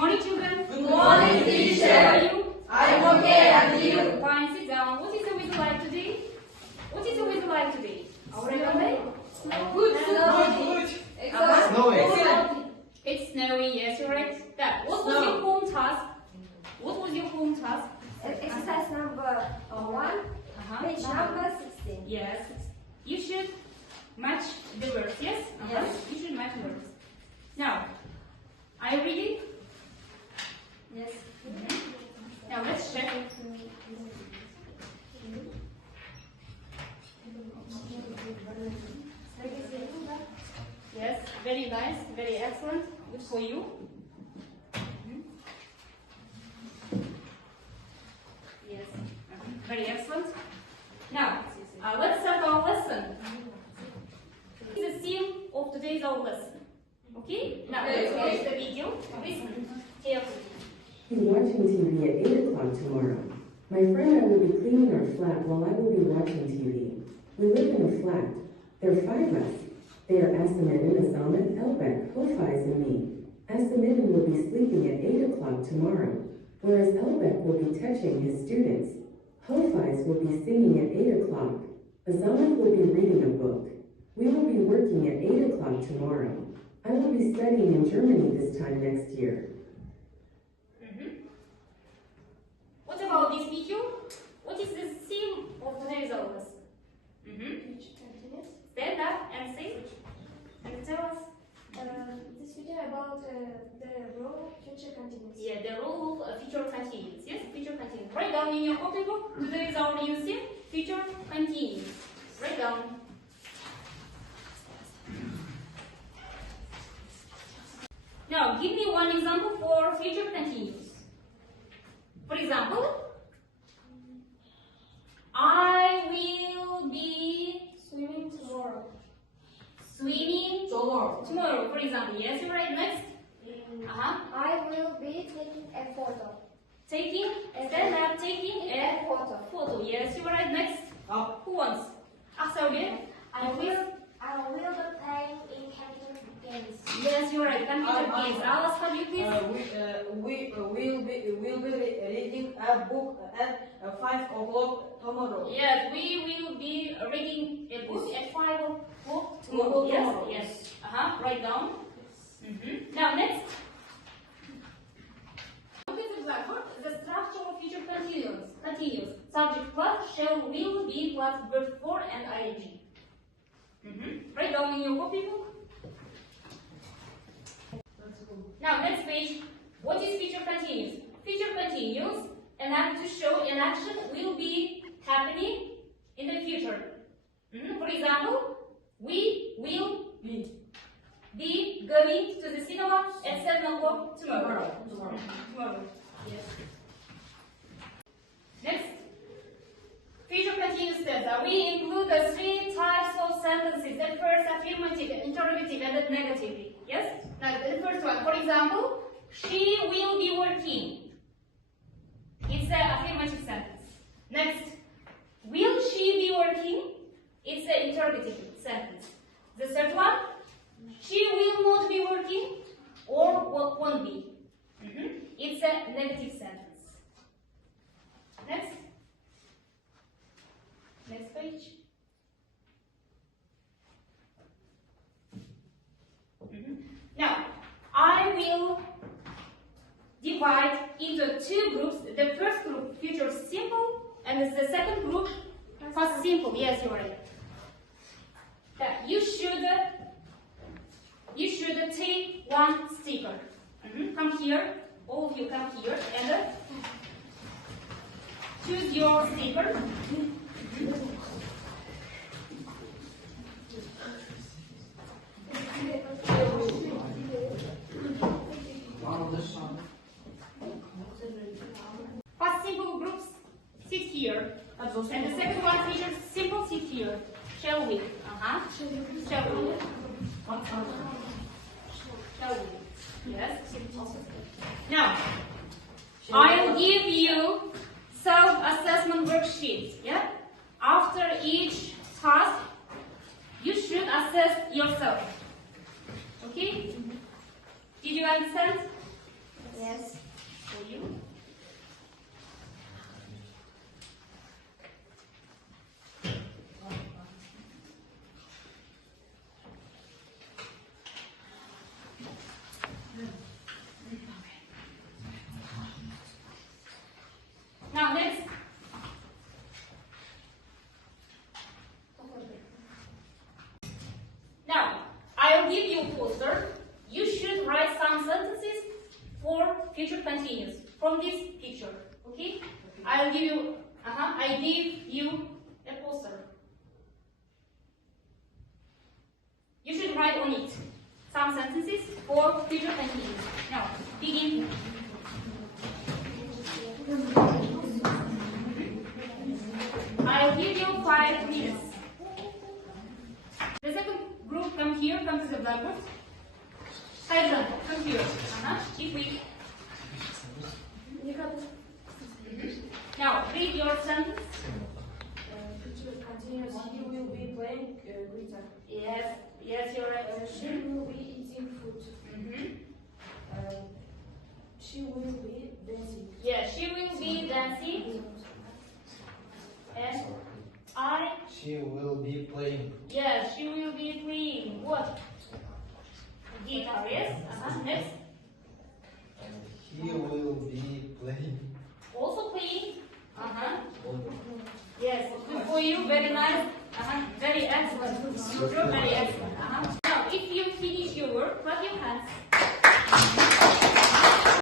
morning, children. Good morning, teacher. How are you? I'm okay, and you? Fine, sit down. What is the weather like today? What is the weather like today? Our Monday? Good. Snowy. It's snowy, yes, you're right. That. What was your home task? What was your home task? Exercise number 1, page number 16. Yes. You should match the words, yes? Yes. You should match the words. Now, are you ready? Yes. Now let's check. Yes, very nice, very excellent. Good for you. Yes, very excellent. Now, let's start our lesson. This is the theme of today's our lesson. Okay? Now let's watch the video. Listen carefully. He's watching TV at 8 o'clock tomorrow. My friend and I will be cleaning our flat while I will be watching TV. We live in a flat. There are 5 of us. They are Asamidin, Azamet, Elbek, Hofaiz, and me. Asamidin will be sleeping at 8 o'clock tomorrow, whereas Elbek will be touching his students. Hofaiz will be singing at 8 o'clock. Azamet will be reading a book. We will be working at 8 o'clock tomorrow. I will be studying in Germany this time next year. What about this video? What is the theme of today's lesson? Stand up and say and tell us. This video about the role future continuous. Yeah, the role of future continuous. Yes, future continuous. Write down in your copybook. Today is our new theme, future continuous. Write down. Now, give me one example for future continuous. For example, I will be Swimming tomorrow. swimming tomorrow. For example, yes, you're right. Next, I will be taking a photo. taking stand up, taking a photo. Yes, you're right. Next, who wants? Saudi. I will be playing in computer games. Yes, you're right. Computer games. Alas, how do you please? We will be reading a book at 5 o'clock tomorrow. Yes, we will be reading a book at 5 o'clock tomorrow. Yes. Write down. Now next. Look at the blackboard. The structure of future continuous. Subject plus shall, will, be plus verb 4 and ing. Write down in your copybook. Now next page. What is future continuous? Future continuous, and I have to show an action will be happening in the future. For example, we will be going to the cinema at 7 o'clock tomorrow. Tomorrow. Yes. Next. Future continuous tense. We include the 3 types of sentences. The first, affirmative, interrogative, and the negative. Yes? Now, the first one. For example, she will be working. It's an affirmative sentence. Next, will she be working? It's an interrogative sentence. The third one, she will not be working or won't be. It's a negative sentence. Next. Next page. Now, I will divide into 2 groups. The first group, future simple, and the second group, past simple. Yes, you're right. That you should take one sticker. Come here, all of you come here, and choose your sticker. Past simple groups sit here, and the second one features simple sit here. Shall we? Shall we? Shall we? Yes. Now, I'll give you self-assessment worksheets. Yeah. After each task, you should assess yourself. Okay? Did you understand? Yes. For you. Now next. Now, I'll give you a poster. You should write some sentences for future continuous from this picture. Okay? I'll give you. I give you a poster. You should write on it some sentences for future continuous. Now, begin. I'll give you 5 minutes. The second group, come here, come to the blackboard. Seidazym, come here. Keep it. Now, read your sentence. Future continuous. He will be playing guitar. Yes, you're right. She will be eating food. She will be dancing. Yes, she will be dancing. And She will be playing. yes, she will be playing what? Guitar, yes? Next. He will be playing. Also playing. Yes, good for you, very nice. Very excellent. You're very excellent.